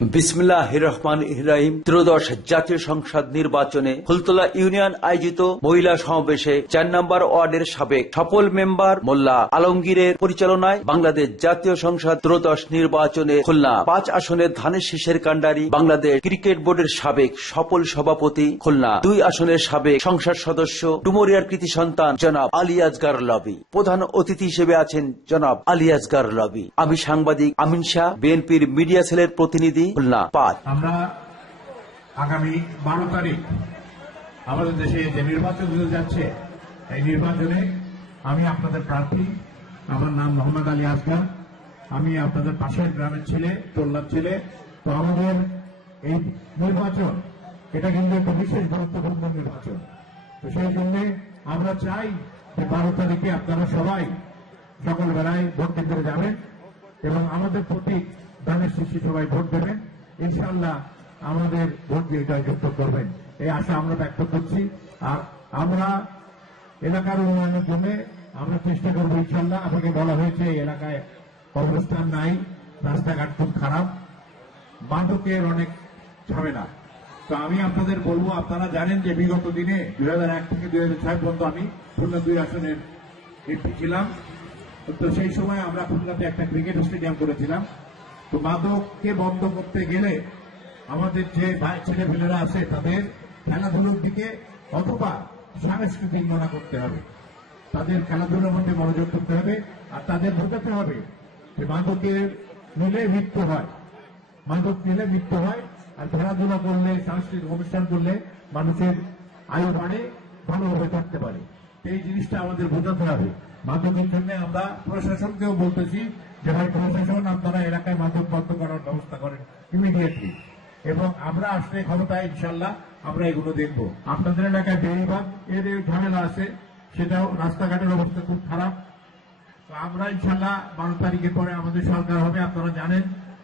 বিসমিল্লাহ রহমান ত্রয়োদশ জাতীয় সংসদ নির্বাচনে ফুলতলা ইউনিয়ন আয়োজিত মহিলা সমাবেশে চার নম্বর ওয়ার্ডের সাবেক সফল মেম্বার মোল্লা আলমগীরের পরিচালনায় বাংলাদেশ জাতীয় সংসদ ত্রয়োদশ নির্বাচনে খুলনা পাঁচ ধানের শীষের কাণ্ডারি, বাংলাদেশ ক্রিকেট বোর্ডের সাবেক সফল সভাপতি খুলনা দুই আসনের সাবেক সংসদ সদস্য ডুমরিয়ার কৃতি সন্তান জনাব আলী আজগার লবি। প্রধান অতিথি হিসেবে আছেন জনাব আলী আজগার লবি। আমি সাংবাদিক আমিন শাহ, বিএনপির মিডিয়া সেলের প্রতিনিধি খুলনা পাঁচ। আমরা আগামী বারো তারিখ আমাদের দেশে যে নির্বাচন হতে যাচ্ছে এই নির্বাচনে আমি আপনাদের প্রার্থী। আমার নাম মোহাম্মদ আলী আসগার আমি আপনাদের পাশের গ্রামের ছেলে তোল্লার ছেলে। তো আমাদের এই নির্বাচন এটা কিন্তু একটা বিশেষ গুরুত্বপূর্ণ নির্বাচন। তো সেই জন্য আমরা চাই যে বারো তারিখে আপনারা সবাই সকালবেলায় ভোট কেন্দ্রে যাবেন এবং আমাদের প্রতি ধানের শিশু সবাই ভোট দেবেন। ইনশাল্লাহ আমাদের ভোট দিয়ে জয়যুক্ত করবেন। এই আশা আমরা ব্যক্ত করছি। আর আমরা এলাকার উন্নয়নের জন্য আমরা চেষ্টা করব ইনশাল্লাহ আপনাকে বলা হয়েছে, এই এলাকায় কবরস্থান নাই, রাস্তাঘাট খুব খারাপ। মাদকের অনেক ঝামেলা। তো আমি আপনাদের বলব, আপনারা জানেন যে বিগত দিনে দুই হাজার এক থেকে দুই হাজার ছয় পর্যন্ত আমি খুলনা দুই আসনের এমপি ছিলাম। তো সেই সময় আমরা খুলনাতে একটা ক্রিকেট স্টেডিয়াম করেছিলাম। তো মাদককে বন্ধ করতে গেলে আমাদের যে ভাই ছেলেপেলেরা আছে তাদের খেলাধুলোর দিকে অথবা সাংস্কৃতিক মনা করতে হবে। তাদের খেলাধুলার মধ্যে মনোযোগ করতে হবে আর তাদের বোঝাতে হবে যে মাদকের নিলে মৃত্যু হয় মাদক নিলে মৃত্যু হয় আর খেলাধুলা করলে, সাংস্কৃতিক অনুষ্ঠান করলে মানুষের আয়ু বাড়ে, ভালোভাবে থাকতে পারে। এই জিনিসটা আমাদের বোঝাতে হবে। মাদকের জন্য আমরা প্রশাসনকেও বলতেছি যে, ভাই, প্রশাসন আপনারা এলাকায় মাদক বন্ধ করার ব্যবস্থা করেন ইমিডিয়েটলি এবং আমরা আসলে ক্ষমতায়, ইনশাল্লাহ আমরা এগুলো দেখব। আপনাদের এলাকায় বেড়িবাগ এর ঝামেলা আছে, সেটাও রাস্তাঘাটের অবস্থা খুব খারাপ। তো আমরা, ইনশাল্লাহ, বারো তারিখের পরে আমাদের সরকার হবে। আপনারা জানেন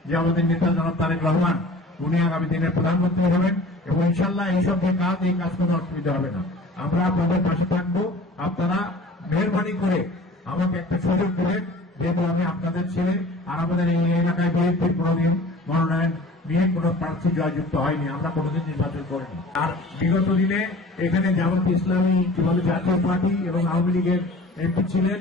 যে আমাদের নেতা জনাব তারেক রহমান, উনি আগামী দিনের প্রধানমন্ত্রী হবেন এবং ইনশাল্লাহ এইসব যে কাজ, এই কাজ কোনো অসুবিধা হবে না। আমরা আপনাদের পাশে থাকব। আপনারা মেহরবানি করে আমাকে একটা সুযোগ দেবেন, যেহেতু আমি আপনাদের ছেলে, আর আমাদের এই এলাকায় বিএনপির কোনোদিন মনোনয়ন নিয়ে কোনো প্রার্থী জয়যুক্ত হয়নি, আমরা কোনোদিন নির্বাচন করিনি। আর বিগত দিনে এখানে জামাত ইসলামী জাতীয় পার্টি এবং আওয়ামী লীগের এমপি ছিলেন।